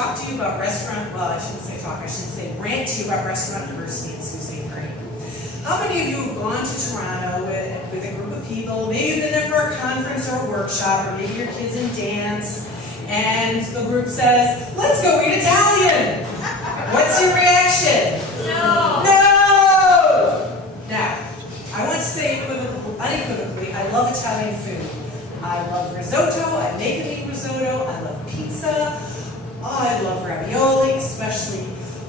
talk to you about restaurant, well, I shouldn't say talk, I should say rant to you about restaurant diversity in Sault Ste. Marie. How many of you have gone to Toronto with a group of people, maybe you've been there for a conference or a workshop, or maybe your kid's in dance, and the group says, let's go eat Italian. What's your reaction? No. No! Now, I want to say unequivocally, I love Italian food. I love risotto, I make and eat risotto, I love pizza, I love ravioli, especially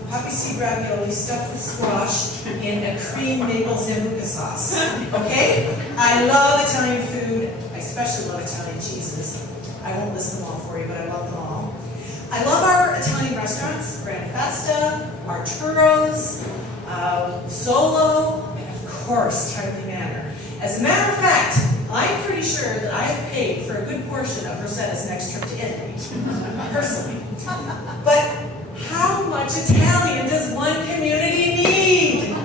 poppy seed ravioli stuffed with squash in a cream maple Zambuca sauce. Okay? I love Italian food. I especially love Italian cheeses. I won't list them all for you, but I love them all. I love our Italian restaurants, Gran Festa, Arturo's, Solo, and of course, Charlie Manor. As a matter of fact, I'm pretty sure that I have paid for a good portion of Rosetta's next trip to Italy, personally. But how much Italian does one community need?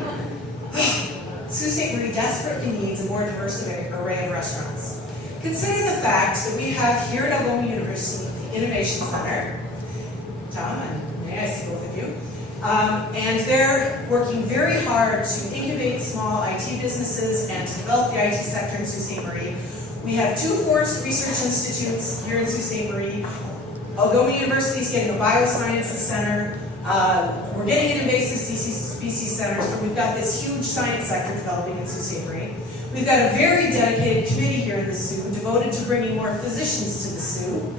Sault Ste. Marie desperately needs a more diverse array of restaurants. Consider the fact that we have here at Algoma University the Innovation Center, Tom and may I see both of you, and they're working very hard to incubate small IT businesses and to develop the IT sector in Sault Ste. Marie. We have 2 forest research institutes here in Sault Ste. Marie. Algoma University is getting a biosciences center. We're getting an invasive species center, so we've got this huge science sector developing in Sault Ste. Marie. We've got a very dedicated committee here in the Soo devoted to bringing more physicians to the Soo.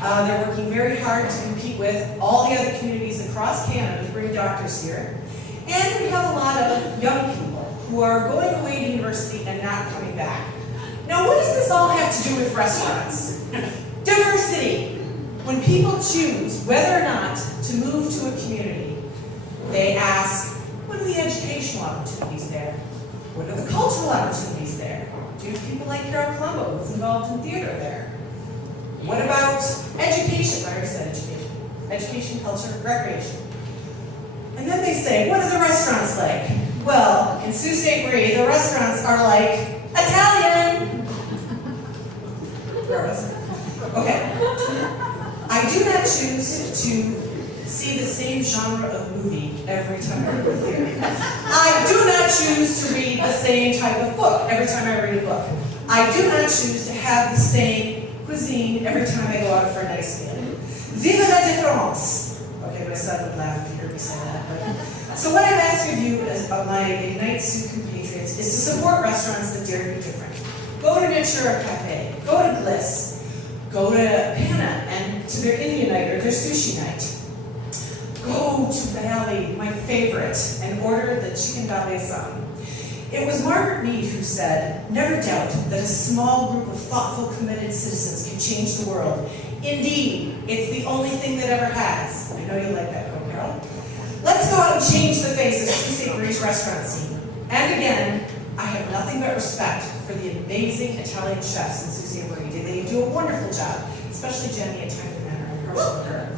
They're working very hard to compete with all the other communities across Canada to bring doctors here. And we have a lot of young people who are going away to university and not coming back. Now, what does this all have to do with restaurants? Diversity. When people choose whether or not to move to a community, they ask, what are the educational opportunities there? What are the cultural opportunities there? Do people like Carol Colombo, who's involved in theater there? What about education? I already said education. Education, culture, recreation. And then they say, what are the restaurants like? Well, in Sault Ste. Marie, the restaurants are like Italian. Where was it? Okay. I do not choose to see the same genre of movie every time I go here. I do not choose to read the same type of book every time I read a book. I do not choose to have the same cuisine every time I go out for a nice meal. Vive la différence! Okay, my son would laugh if he heard me say that. But. So what I've asked of you as my Ignite Sioux compatriots is to support restaurants that dare to be different. Go to Natura Cafe, go to Bliss, go to Pana and to their Indian night or their sushi night. Go to Valley, my favorite, and order the chicken dabe-san. It was Margaret Mead who said, never doubt that a small group of thoughtful, committed citizens can change the world. Indeed, it's the only thing that ever has. I know you like that quote, Carol. Let's go out and change the face of Sault Ste. Marie's restaurant scene. And again, I have nothing but respect for the amazing Italian chefs in Sault Ste. Marie. They do a wonderful job, especially Jenny at Time Manor and partial to her.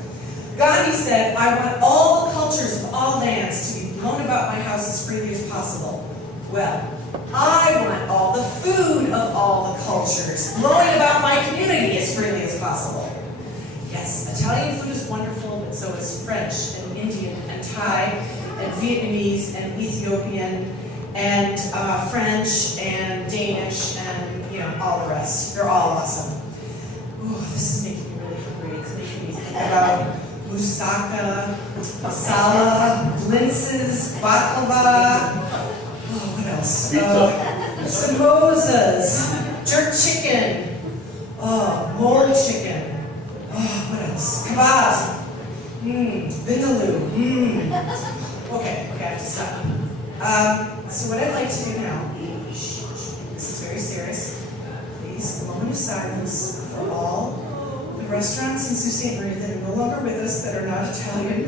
Gandhi said, I want all the cultures of all lands to be blown about my house as freely as possible. Well, I want all the food of all the cultures blowing about my community as freely as possible. Yes, Italian food is wonderful, but so is French and Indian and Thai and Vietnamese and Ethiopian and French and Danish and all the rest. They're all awesome. Ooh, this is making me really hungry. It's making me think about moussaka, masala, blintzes, baklava. Oh, what else? Samosas, jerk chicken. Oh, mold chicken. Oh, what else? Kebabs. Vindaloo. Okay, I have to stop. So what I'd like to do now, this is very serious, please, a moment of silence for all the restaurants in Sault Ste. Marie that are no longer with us, that are not Italian.